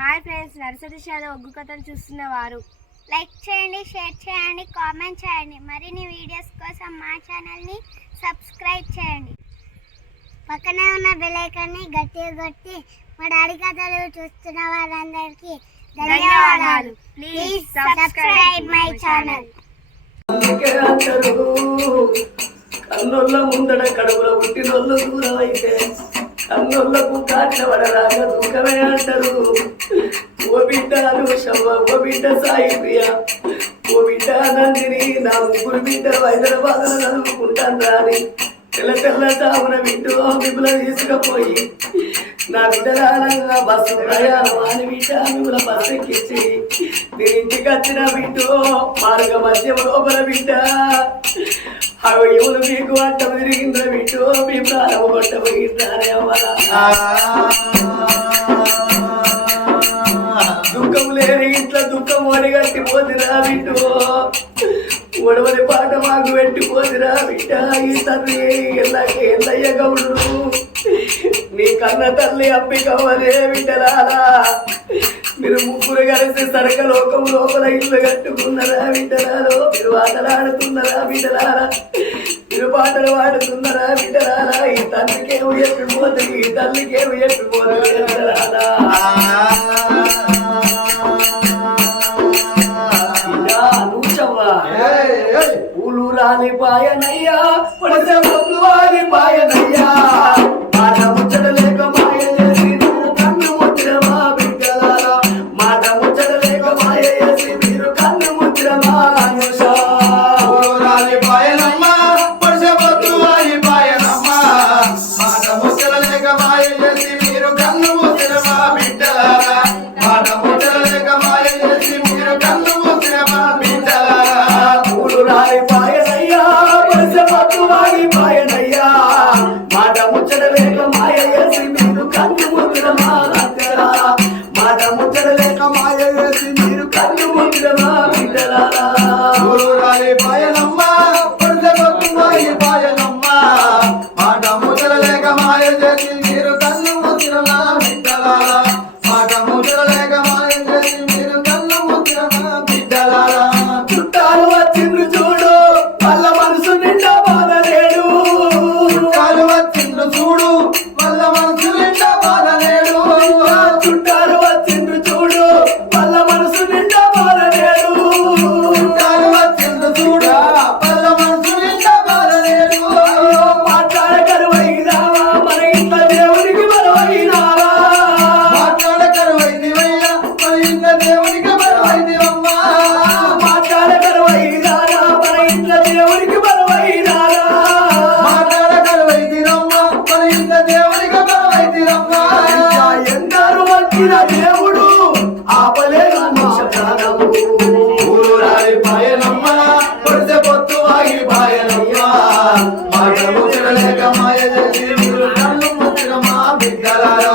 Hi friends, nursery shallow ఒగ్గు కథలు చూస్తున్నవారు like చేయండి, share చేయండి, కామెంట్ చేయండి. మరిన్ని వీడియోస్ కోసం మా ఛానల్ని సబ్స్క్రైబ్ చేయండి. పక్కనే ఉన్న బెల్ ఐకాన్ని గట్టిగా కొట్టి మా డాడీ కథలు చూస్తున్న వారందరికీ ధన్యవాదాలు. Please subscribe my channel. కన్నుల ముందడ కడుపులో పుట్టినోళ్ళు దూరం అయితే కన్నులకు కాట్ల పడరాక దూకమే అంటారు. ఓ బిడ్డ అనుషవ్వ, ఓ బిడ్డ సాయి ప్రియ, ఓ బిడ్డ నందిని, నా ముగ్గురు బిడ్డలు హైదరాబాద్ చదువుకుంటాను రాని తెల్ల తెల్ల తామున బిడ్డు మిమ్మల తీసుకుపోయి నా బిడ్డలానంగా బస్సు ప్రయాణం అని బిడ్డ మిమ్మల బస్సు ఎక్కించి నేను ఇంటికి వచ్చిన బిడ్డు మార్గ మధ్య లోపల బిడ్డ ఎవరు మీకు అడ్డం తిరిగిందో బిడ్డు మీ ప్రాణం పట్ట పోయిందానే అవ్వరా. దుఃఖం లేని ఇంట్లో దుఃఖం ఒడిగట్టిపోతురా బిడ్డు, ఒడవని పాట మాకు పెట్టిపోతురా బిడ్డ. ఈ తల్లి ఎల్లయ్య గౌడు నీ కన్న తల్లి అప్పికవ్వలే బిడ్డలారా. మీరు ముగ్గురు కలిసి సరక లోకం లోపల ఇల్లు కట్టుకున్నారా బిడ్డలారో, మీరు ఆటలాడుతున్నారా బిడ్డలారా, మీరు పాటలు పాడుతున్నారా బిడ్డలారా. ఈ తల్లికేమో ఎట్టుపోతుంది, ఈ తల్లికేమో ఎట్టుపోతుంది బిడ్డలారా. పూలు రాని పాయనయ్యా, పడితే పొద్దు వారి పాయనయ్యా, మాట ముచ్చటలేక మాయ చేసి మీరు కన్ను ముచ్చడమా బిడ్డలారా, మాట ముచ్చటలేక మాయ చేసి మీరు కన్ను ముచ్చడమా అనుష. పూలు రాని పాయనమ్మా, పడితే పొద్దు వారి పాయనమ్మా, మాట ముచ్చటలేక మాయ చేసి మీరు కన్ను ముచ్చడమా బిడ్డలారా, మాట ముచ్చటలేక మాయ చేసి మీరు కన్ను ముచ్చడమా బిడ్డలారా. పూలు రాని పాయనయ్యా, పడితే పొద్దు వారి పాయనయ్యా, మాట ముచ్చటలేక మాయ చేసి మీరు కన్ను ముచ్చడమా బిడ్డలారా, మాట ముచ్చటలేక మాయ చేసి మీరు కన్ను ముచ్చడమా బిడ్డలారా. పూలు రాని పాయనమ్మా, పడితే పొద్దు వారి పాయనమ్మా, మాట ముచ్చటలేక మాయ చేసి మీరు కన్ను ముచ్చడమా బిడ్డలారా, మాట ముచ్చటలేక మాయ చేసి మీరు కన్ను ముచ్చడమా బిడ్డలారా. చుట్టాలు వచ్చిండ్రు చూడు, వాళ్ళ మనసు నిండా బాధలేడు. చుట్టాలు వచ్చిండ్రు చూడు, వాళ్ళ మనసు నిండా బాధలేడు. చుట్టాలు వచ్చిండ్రు చూడు, వాళ్ళ మనసు నిండా బాధలేడు. చుట్టాలు వచ్చిండ్రు చూడు, వాళ్ళ మనసు నిండా బాధలేడు. మాట్లాడకరువైనావా, మన ఇంత దేవునికి మనవైనావా, మాట్లాడకరువైదివయ్యా, మన ఇంత దేవునికి బలమైదివమ్మా. మాట్లాడకరువైనారా, మన ఇంత దేవునికి మనవైనారా. మాట్లాడకరువైదిరమ్మా, మన ఇంత దేవునికి బలమైదిరమ్మా. ఎందరు వచ్చిన దేవుడు ఆపలేగా మోసగానము. పూలు రాని పాయనమ్మా, పొడిసె పొత్తు వాగి పాయనమ్మా, మాట ముచ్చటలేక మాయ చేసి మీరు కన్ను ముచ్చడమా బిడ్డలారా,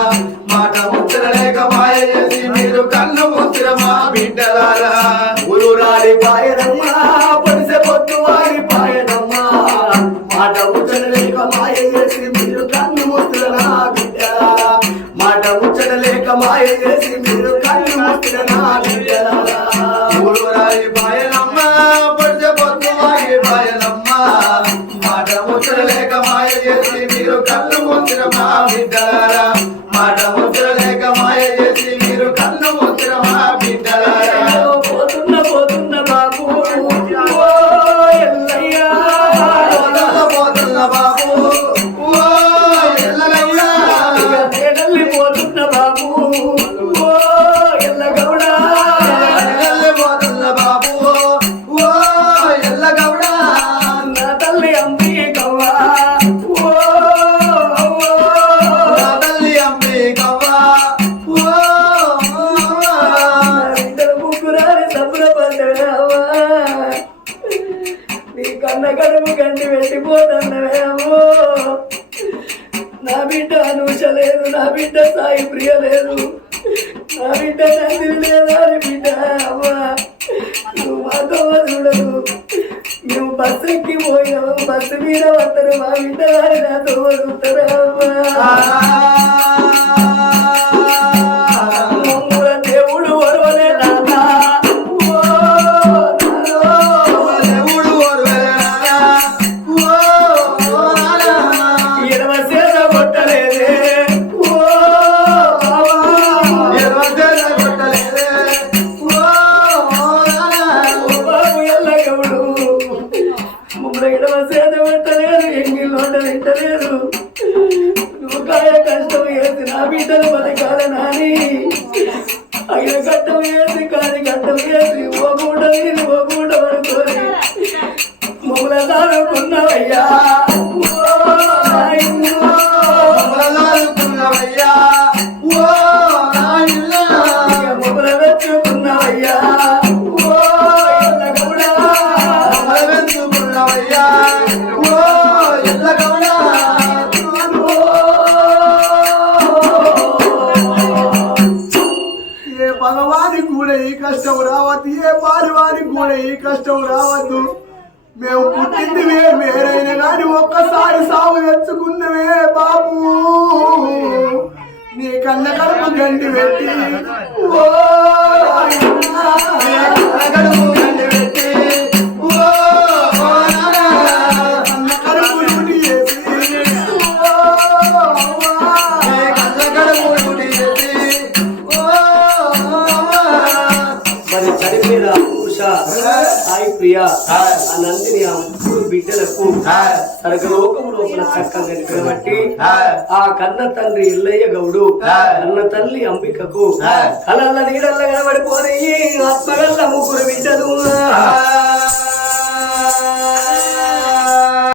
మాట ముచ్చటలేక మాయ చేసి మీరు కన్ను ముచ్చడమా బిడ్డలారా. ఊరు రాలి పాయనమ్మా, పొడిసె పొద్దు వారి పాయనమ్మా, మాట ముచ్చటలేక మాయ చేసి మీరు కన్ను ముచ్చడనా బిడ్డలారా, మాట ముచ్చటలేక మాయ చేసి మీరు కన్ను ముచ్చడనా బిడ్డలారా. పూలు రాని పాయనమ్మా, పొడిసె పొత్తు వాగి పాయనమ్మా, మాట ముచ్చటలేక మాయ చేసి మీరు కన్ను ముచ్చడమా బిడ్డలారా, మాట ముచ్చటలేక మాయ చేసి మీరు కన్ను ముచ్చడమా బిడ్డలారా. పోతున్న బాబు ఓ ఎల్లయ్యా, పోతున్న బాబు ఓ ఎల్లగయ్యా, పోతున్న బాబు ఓ ఎల్లగౌడా, పోతున్న బాబు ఓ ఎల్లగౌడా, నా తల్లి అంబికవ్వా ఓ నా తల్లి అంబికవ్వా ఓ ఇద్దరు ముగ్గురాని సంబరపడ్డావా, నీ కన్న కడుపు కంటి పెట్టిపోతున్నవేమో. నా బిడ్డ అనూష లేదు, నా బిడ్డ సాయి ప్రియ లేదు, నా బిడ్డ నందిని లేదా అని బిడ్డ అమ్మా నువ్వు మాతో చూడదు. నువ్వు బస్సు ఎక్కి పోయినావు, బస్సు మీద పడతారు, మా బిడ్డ వారి నాతో వదులుతారా అమ్మా. అయ్య గడ్డం వేసి కాని గడ్డం వేసి ఓ పూట నీళ్ళు ఓ పూట పడుకొని మమ్మల్ని దాడుకున్నావయ్యా మమ్మల్ని ఓ నాయనా మమ్మల్ని వెచ్చుకున్నావయ్యా ఓ ఎల్లగౌడా మమ్మల్ని వెతుకున్నావయ్యా ఓ ఎల్లగౌడా ఏ భగవానికి కూడా ఈ కష్టం రావద్దు ఏ పారివారికి కూడా ఈ కష్టం రావద్దు మేము పుట్టింది వేరైనా కానీ ఒక్కసారి సాగు తెచ్చుకున్నవే బాబు నీ కన్న కడుపు గండి పెట్టి ఓ నాయనా, నీ కన్న కడుపు గండి పెట్టి ఓ నాయనా, కన్న కడుపు డ్యూటీ చేసి ఓ అవ్వా, నీ కన్న కడుపు డ్యూటీ చేసి ఓ అవ్వా. మరి చనిపోయిన ఉష సాయి ప్రియ ఆ నందిని ఆ ముగ్గురు బిడ్డలకు సరగలోకం లోపల చక్కగా నిలబట్టి ఆ కన్న తండ్రి ఎల్లయ్య గౌడు కన్న తల్లి అంబికకు కలల్ల నీడల్ల కనబడిపోయి ఆత్మగల్ల ముగ్గురు బిడ్డలు